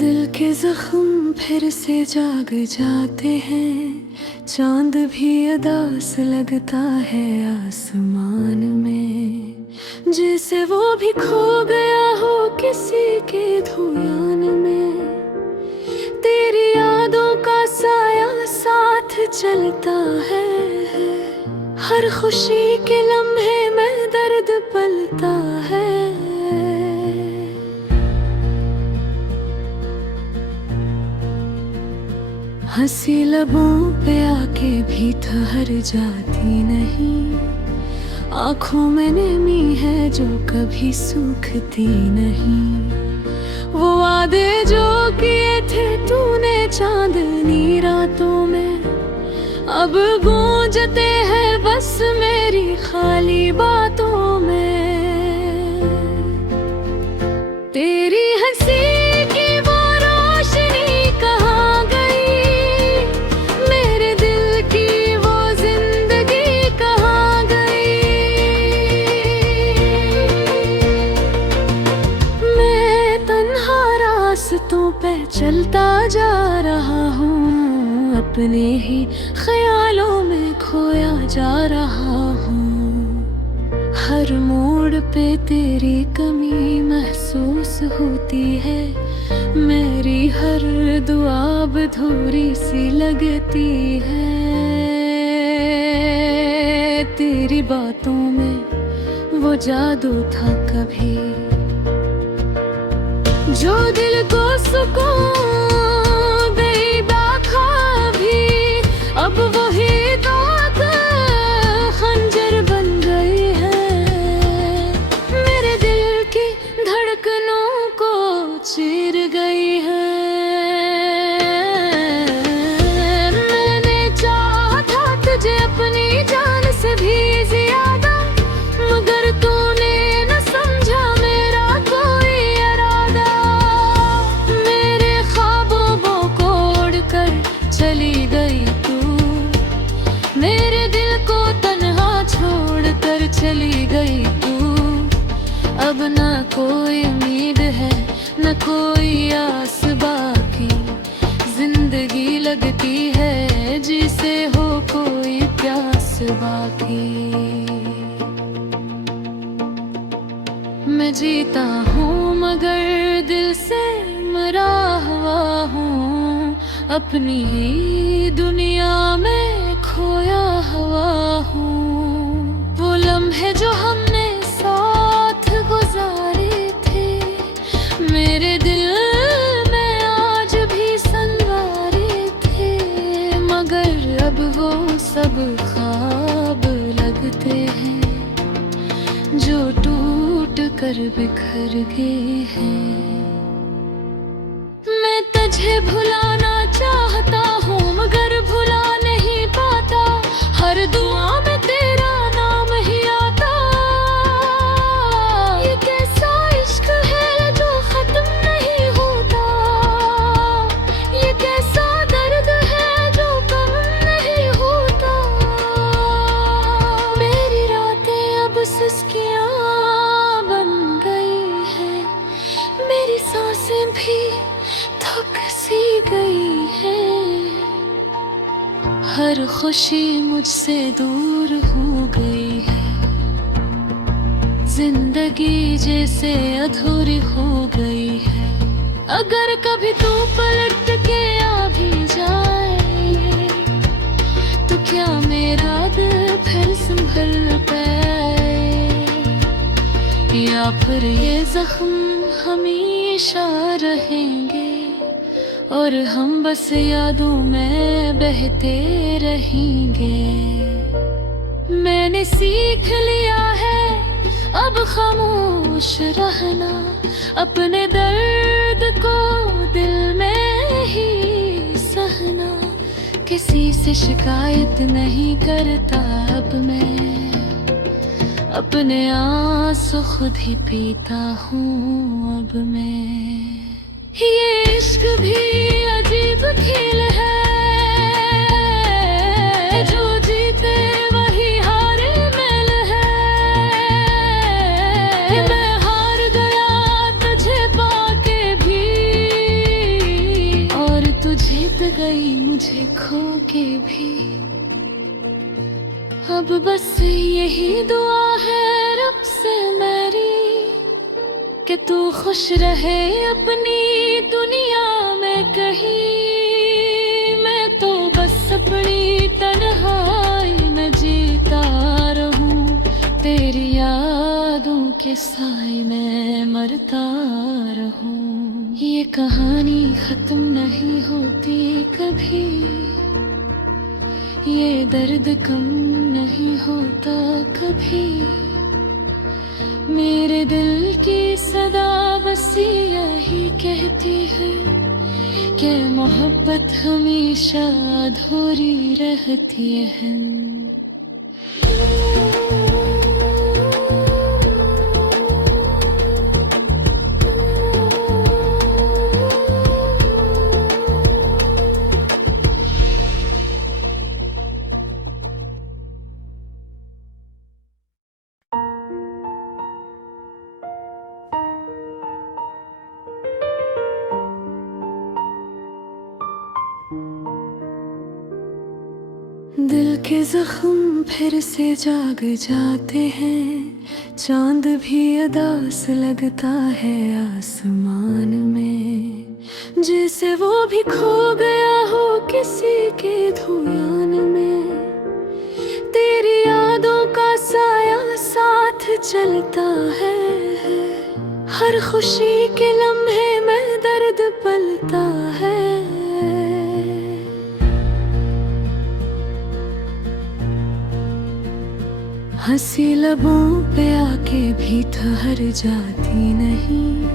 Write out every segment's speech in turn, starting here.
दिल के जख्म फिर से जाग जाते हैं, चांद भी अदास लगता है आसमान में, जैसे वो भी खो गया हो किसी के धुआं में। तेरी यादों का साया साथ चलता है, हर खुशी के लम्हे में दर्द पलता है। हंसी लबों पे आके भी ठहर जाती नहीं, आँखों में नमी है जो कभी सूखती नहीं। वो वादे जो किए थे तूने चांदनी रातों में, अब गूंजते हैं बस मेरी खाली बातों में। तेरी हंसी पे चलता जा रहा हूँ, अपने ही ख्यालों में खोया जा रहा हूँ। हर मोड़ पे तेरी कमी महसूस होती है, मेरी हर दुआ अधूरी सी लगती है। तेरी बातों में वो जादू था कभी, जो दिल को सुकून दे बाखा भी, अब वही दाग खंजर बन गई है, मेरे दिल की धड़कनों को चीर गई है। मैंने चाहा था तुझे अपनी जान से भी ज्यादा, मगर तूने न समझा मेरा कोई इरादा। चली गई तू, मेरे दिल को तन्हा छोड़कर चली गई तू। अब ना कोई उम्मीद है न कोई आस बाकी, जिंदगी लगती है जिसे हो कोई प्यास बाकी। मैं जीता हूँ मगर दिल से मरा हुआ हूँ, अपनी ही दुनिया में खोया हुआ हूँ। वो लम्हे जो हमने साथ गुजारे थे, मेरे दिल में आज भी संवारे थे, मगर अब वो सब ख्वाब लगते हैं जो टूट कर बिखर गए हैं। मैं तुझे भुलाना चाहता हूँ मगर भुला नहीं पाता, हर दुआ में तेरा नाम ही आता। ये कैसा इश्क है जो खत्म नहीं होता, ये कैसा दर्द है जो कम नहीं होता। मेरी रातें अब सिसकियाँ बन गई है, मेरी सांसें भी थक सी गई है। हर खुशी मुझसे दूर हो गई है, जिंदगी जैसे अधूरी हो गई है। अगर कभी तू पलट के आ भी जाए, तो क्या मेरा दिल फिर संभल पाए, या फिर ये जख्म हमेशा रहेंगे और हम बस यादों में बहते रहेंगे। मैंने सीख लिया है अब खामोश रहना, अपने दर्द को दिल में ही सहना। किसी से शिकायत नहीं करता अब मैं, अपने आंसू खुद ही पीता हूँ अब मैं। ये इश्क भी अजीब खेल है, जो जीते वही हारे मेल है। मैं हार गया तुझे पाके भी, खो के भी अब बस यही दुआ है रब से मेरी कि तू खुश रहे अपनी दुनिया में कहीं। मैं तो बस अपनी तन्हाई में जीता रहूं, तेरी यादों के साए में मरता रहूं। ये कहानी खत्म नहीं होती कभी, ये दर्द कम नहीं होता कभी। मेरे दिल की सदा बस यही कहती है कि मोहब्बत हमेशा अधूरी रहती है। दिल के जख्म फिर से जाग जाते हैं, चांद भी अदास लगता है आसमान में। जैसे वो भी खो गया हो किसी के धुआं में, तेरी यादों का साया साथ चलता है। हर खुशी के लम्हे में दर्द पलता है। हंसी लबों पे आके भी ठहर जाती नहीं,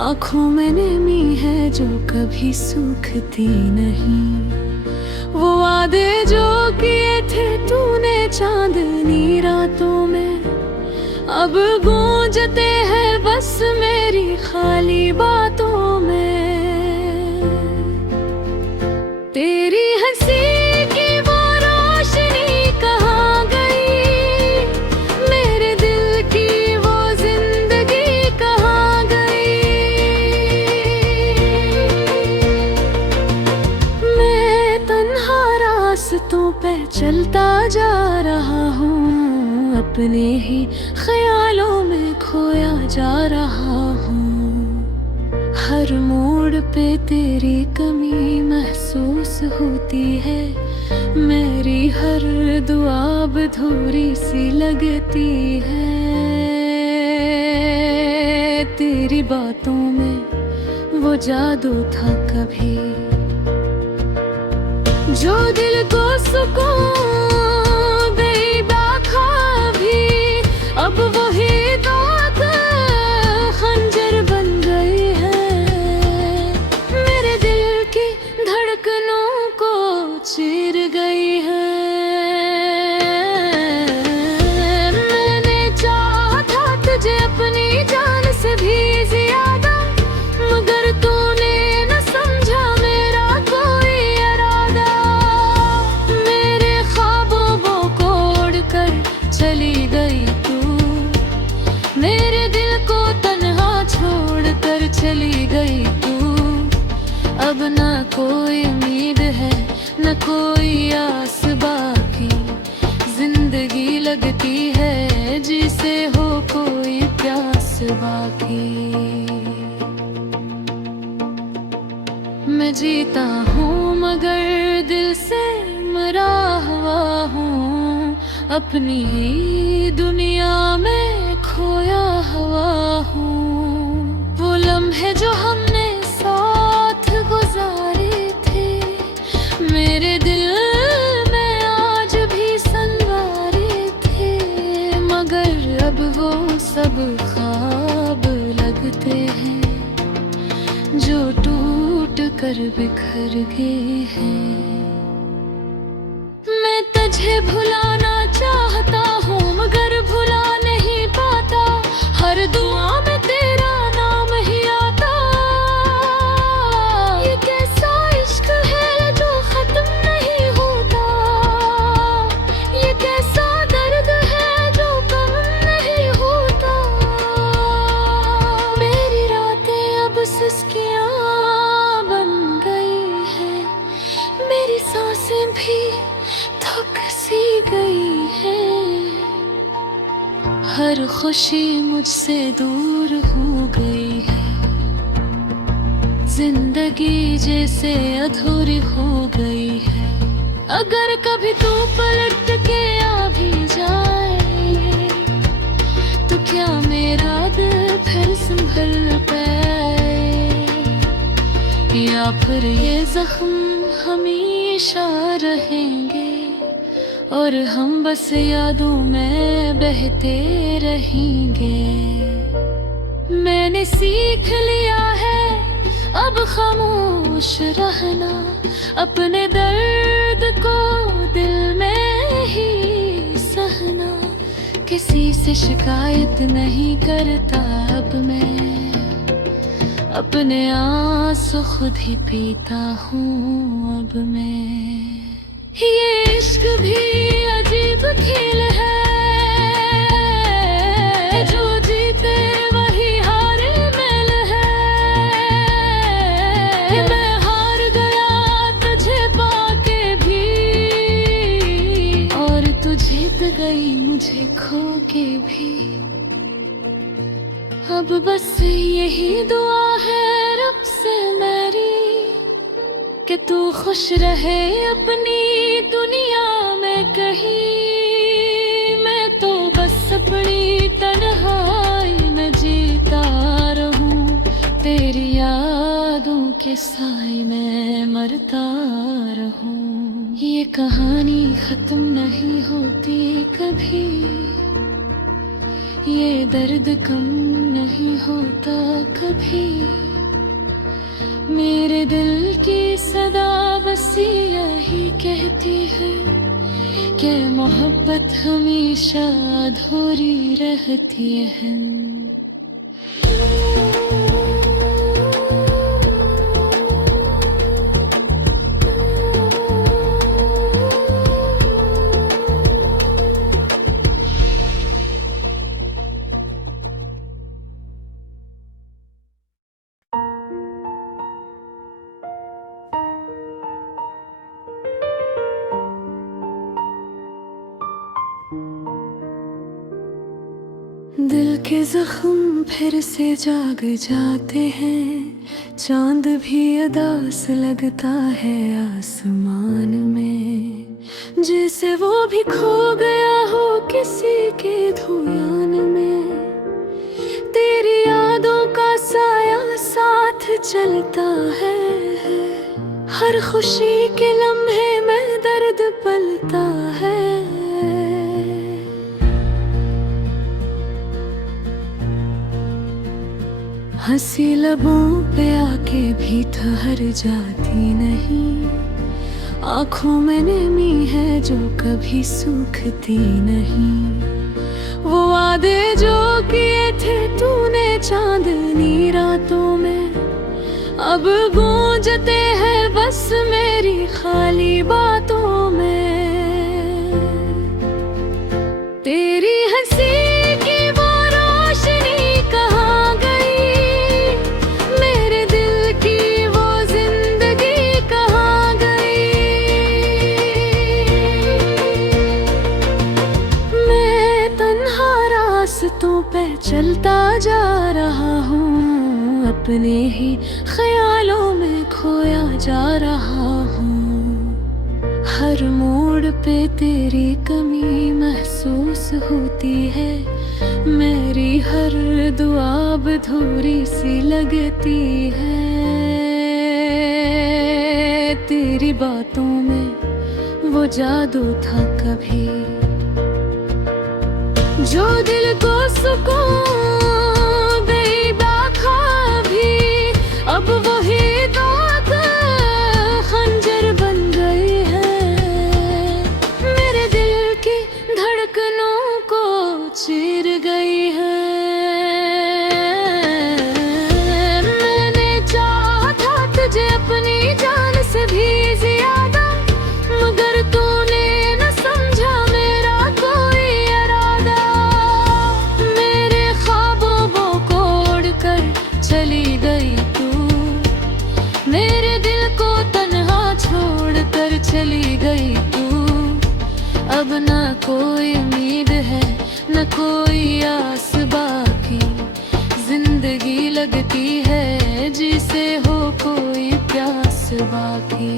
आँखों में नमी है जो कभी सूखती नहीं। वो वादे जो किए थे तूने चांदनी रातों में, अब गूंजते हैं बस मेरी खाली बातों में। तेरी हंसी पे चलता जा रहा हूँ, अपने ही ख्यालों में खोया जा रहा हूँ। हर मोड़ पे तेरी कमी महसूस होती है, मेरी हर दुआ अधूरी सी लगती है। तेरी बातों में वो जादू था कभी जो दिल को सुकून बेबाखा भी, अब वही दाग खंजर बन गई है। मेरे दिल की धड़कनों को चीर गई है। मैंने चाहा था तुझे अपनी जान से भी ज्यादा, मगर तूने न समझा मेरा कोई इरादा। चली गई तू, मेरे दिल को तन्हा छोड़ कर चली गई तू। अब ना कोई उम्मीद है न कोई आस बाकी, जिंदगी लगती है जिसे हो कोई प्यास बाकी। मैं जीता हूँ मगर दिल से मरा हुआ हूँ, अपनी ही दुनिया में खोया हुआ हूँ। वो लम्हे जो हमने साथ गुजारे थे, मेरे दिल में आज भी संवारे थे। मगर अब वो सब ख्वाब लगते हैं जो टूट कर बिखर गए हैं। मैं तुझे भुलाना चाहता हूँ मगर भुला नहीं पाता, हर दुआ में तेरा नाम ही आता। ये कैसा इश्क है जो खत्म नहीं होता, ये कैसा दर्द है जो कम नहीं होता। मेरी रातें अब सिसकियाँ बन गई है, मेरी सांसें भी थक सी गई है, हर खुशी मुझसे दूर हो गई है, जिंदगी जैसे अधूरी हो गई है। अगर कभी तू पलट के आ भी जाए तो क्या मेरा दिल फिर संभल पाए, या फिर ये जख्म हमेशा रहेंगे और हम बस यादों में बहते रहेंगे। मैंने सीख लिया है अब खामोश रहना, अपने दर्द को दिल में ही सहना, किसी से शिकायत नहीं करता अब मैं, अपने आंसू खुद ही पीता हूँ अब मैं। ये इश्क भी अजीब खेल है, जो जीते वही हारे मेल है। मैं हार गया तुझे पाके भी, और तू जीत गई मुझे खो के भी। अब बस यही दुआ है रब से मेरी कि तू खुश रहे अपनी दुनिया में कहीं। मैं तो बस अपनी तन्हाई में जीता रहूं, तेरी यादों के साए में मरता रहूं। ये कहानी खत्म नहीं होती कभी, ये दर्द कम नहीं होता कभी। मेरे दिल की सदा बस यही कहती है कि मोहब्बत हमेशा अधूरी रहती है। दिल के जख्म फिर से जाग जाते हैं, चांद भी उदास लगता है आसमान में, जैसे वो भी खो गया हो किसी के धुआं में। तेरी यादों का साया साथ चलता है, हर खुशी के लम्हे में दर्द पलता है। हंसी लबों पे आके भी ठहर जाती नहीं, आँखों में नमी है जो कभी सूखती नहीं। वो वादे जो किए थे तूने चांदनी रातों में, अब गूंजते हैं बस मेरी खाली बातों में। तेरी हंसी पे चलता जा रहा हूँ, अपने ही ख्यालों में खोया जा रहा हूँ। हर मोड़ पे तेरी कमी महसूस होती है, मेरी हर दुआ अधूरी सी लगती है। तेरी बातों में वो जादू था कभी, जो दिल को सुकून दे दाखा भी, अब वही दाग खंजर बन गई है, मेरे दिल की धड़कनों को चीर गई है। मैंने चाहा था तुझे अपनी जान से भी ज्यादा, मगर तूने न समझा मेरा कोई इरादा। मेरे ख्वाब चली गई तू, अब ना कोई उम्मीद है न कोई आस बाकी। जिंदगी लगती है जिसे हो कोई प्यास बाकी।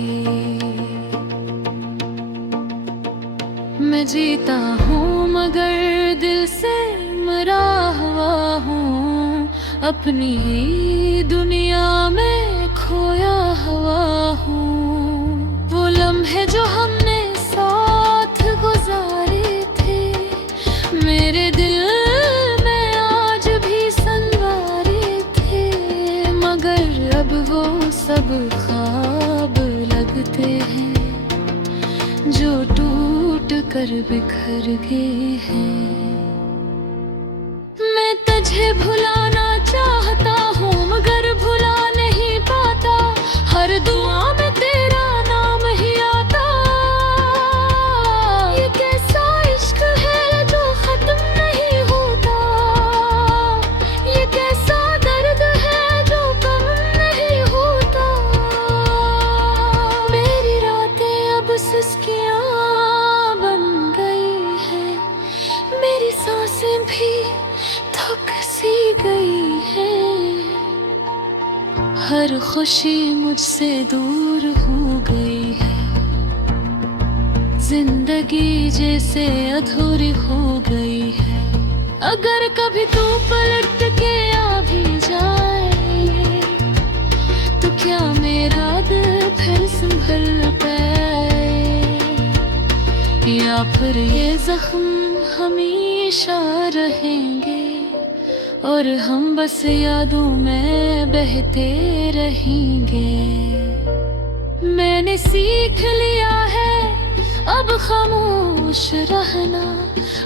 मैं जीता हूँ मगर दिल से मरा हुआ हूँ, अपनी ही दुनिया में खोया हुआ हूँ। वो लम्हे जो हमने साथ गुजारे थे, मेरे दिल में आज भी संवारे थे, मगर अब वो सब ख्वाब लगते हैं जो टूट कर बिखर गए हैं। मैं तुझे भुलाना चाहता हूँ मगर भुला नहीं पाता, हर दुआ में तेरा नाम ही आता। ये कैसा इश्क है जो खत्म नहीं होता, ये कैसा दर्द है जो कम नहीं होता। मेरी रातें अब सुस्कियाँ बन गई है, मेरी सांसें भी थक सी गई है। हर खुशी मुझसे दूर हो गई है, जिंदगी जैसे अधूरी हो गई है। अगर कभी तू पलट के आ भी जाए तो क्या मेरा दिल फिर संभल पाए, या फिर ये जख्म हमेशा रहेंगे और हम बस यादों में बहते रहेंगे। मैंने सीख लिया है अब खामोश रहना,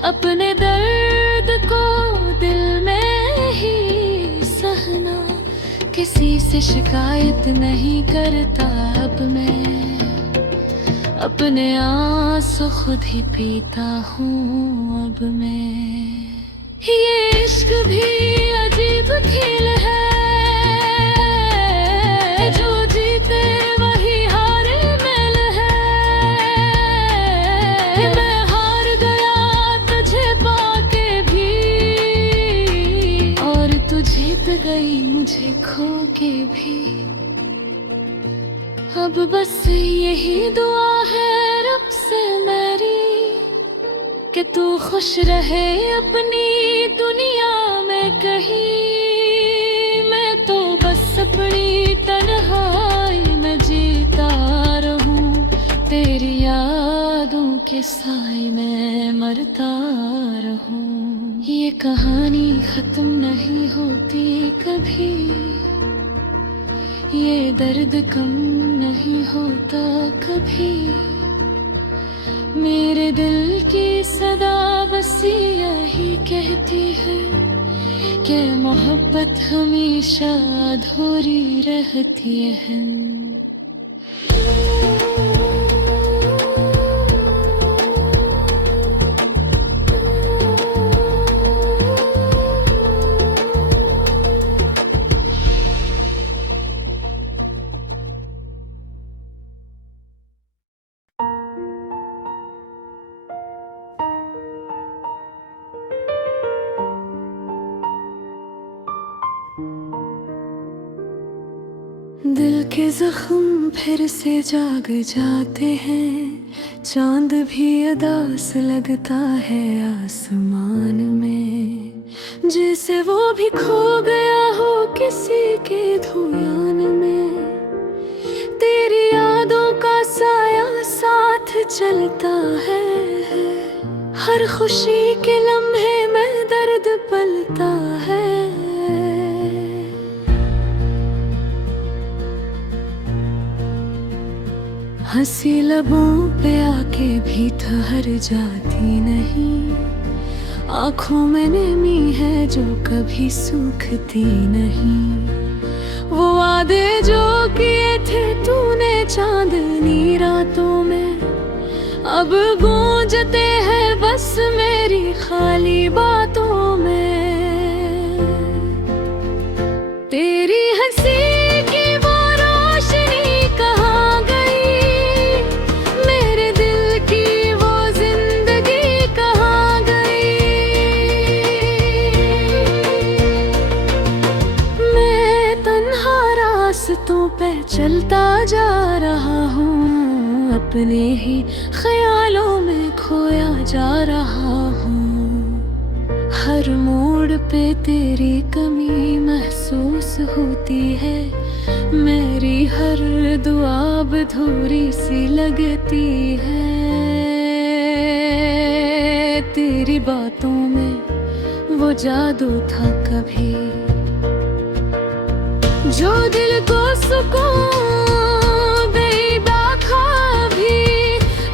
अपने दर्द को दिल में ही सहना। किसी से शिकायत नहीं करता अब मैं, अपने आंसू खुद ही पीता हूँ अब मैं। ये इश्क भी अजीब खेल है, जो जीते वही हारे मेल है। मैं हार गया तुझे पाके भी, और तू जीत गई मुझे खो के भी। अब बस यही दुआ है रब से मेरी कि तू खुश रहे अपनी दुनिया में कहीं। मैं तो बस अपनी तन्हाई में जीता रहूं, तेरी यादों के साए में मरता रहूं। ये कहानी खत्म नहीं होती कभी, ये दर्द कम नहीं होता कभी। मेरे दिल की सदा बस यही कहती है कि मोहब्बत हमेशा अधूरी रहती है। दिल के जख्म फिर से जाग जाते हैं, चांद भी अदास लगता है आसमान में, जैसे वो भी खो गया हो किसी के धुआं में। तेरी यादों का साया साथ चलता है, हर खुशी के लम्हे में दर्द पलता है। हंसी लबों पे आके भी ठहर जाती नहीं, आँखों में नमी है जो कभी सूखती नहीं। वो वादे जो किए थे तूने चांदनी रातों में, अब गूंजते हैं बस मेरी खाली बातों में। तेरी हंसी की वो रोशनी कहाँ गई, अपने ही ख्यालों में खोया जा रहा हूँ। हर मोड़ पे तेरी कमी महसूस होती है, मेरी हर दुआ अधूरी सी लगती है। तेरी बातों में वो जादू था कभी जो दिल को सुकून दे बाखाबी,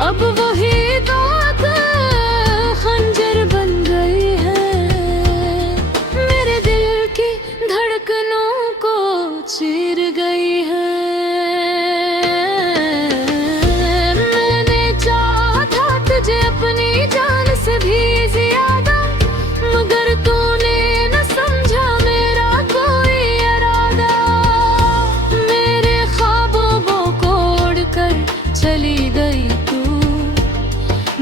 अब वही दाग खंजर बन गई है, मेरे दिल की धड़कनों को चीर गई है। मैंने चाहा था तुझे अपनी जान से भी ज्यादा, मगर तूने न समझा मेरा कोई इरादा। मेरे ख्वाबों को उड़कर चली गई तू,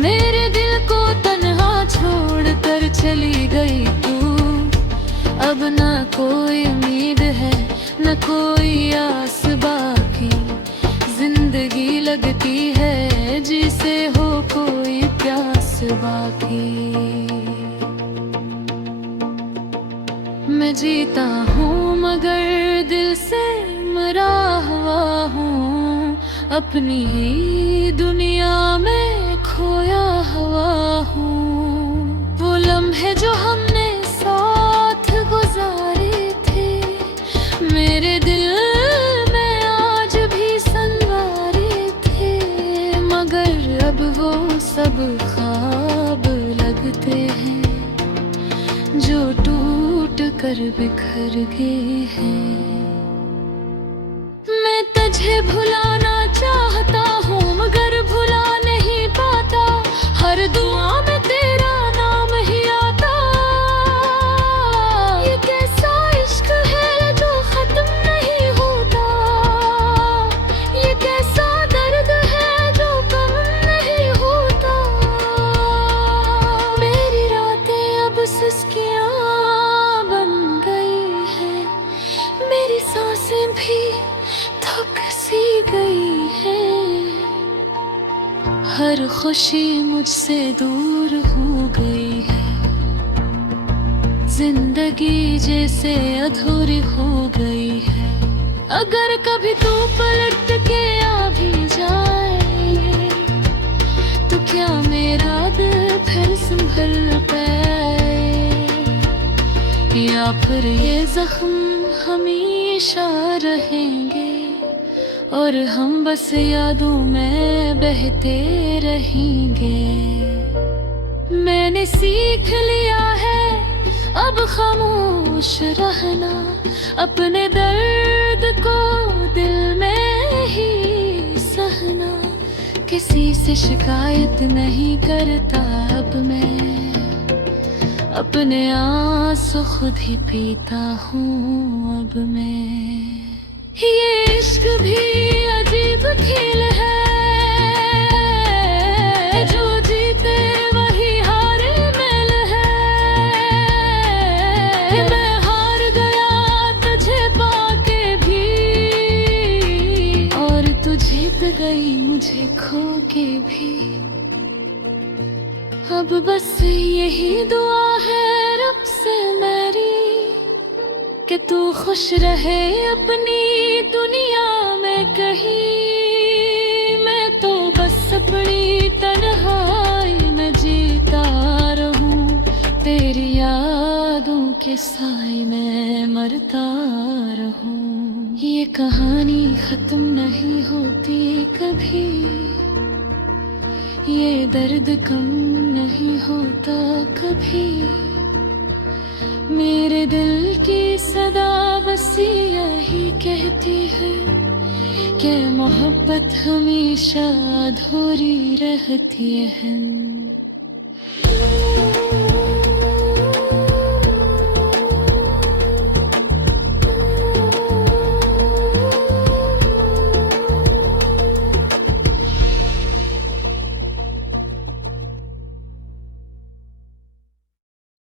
मेरे दिल को तन्हा छोड़कर चली गई तू। अब ना कोई उम्मीद है न कोई आस बाकी, जिंदगी लगती है जिसे हो कोई प्यास बाकी। मैं जीता हूँ मगर दिल से मरा हुआ हूँ, अपनी ही दुनिया में खोया हुआ हूँ। वो लम्हे जो हमने साथ गुजारे थे, मेरे दिल में आज भी संवारे थे, मगर अब वो सब ख्वाब लगते हैं जो टूट कर बिखर गए हैं। मैं तुझे भुलाना चाहता हूँ मगर भुला नहीं पाता, हर दुआ में तेरा नाम ही आता। ये कैसा इश्क है जो खत्म नहीं होता, ये कैसा दर्द है जो कम नहीं होता। मेरी रातें अब सुस्कियाँ बन गई है, मेरी सांसें भी थक सी गई है। हर खुशी मुझसे दूर हो गई है, जिंदगी जैसे अधूरी हो गई है। अगर कभी तू पलट के आ भी जाए तो क्या मेरा दिल फिर संभल पाए, या फिर ये जख्म हमेशा रहेंगे और हम बस यादों में बहते रहेंगे। मैंने सीख लिया है अब खामोश रहना, अपने दर्द को दिल में ही सहना। किसी से शिकायत नहीं करता अब मैं, अपने आंसू खुद ही पीता हूँ अब मैं। ये इश्क भी अजीब खेल है, जो जीते वही हारे मेल है। मैं हार गया तुझे पाके भी, और तू जीत गई मुझे खो के भी। अब बस यही दुआ है रब से मेरी कि तू खुश रहे अपनी दुनिया में कहीं। मैं तो बस अपनी तन्हाई में जीता रहूं, तेरी यादों के साए में मरता रहूं। ये कहानी खत्म नहीं होती कभी, ये दर्द कम नहीं होता कभी। मेरे दिल की सदा बस यही कहती है कि मोहब्बत हमेशा अधूरी रहती है।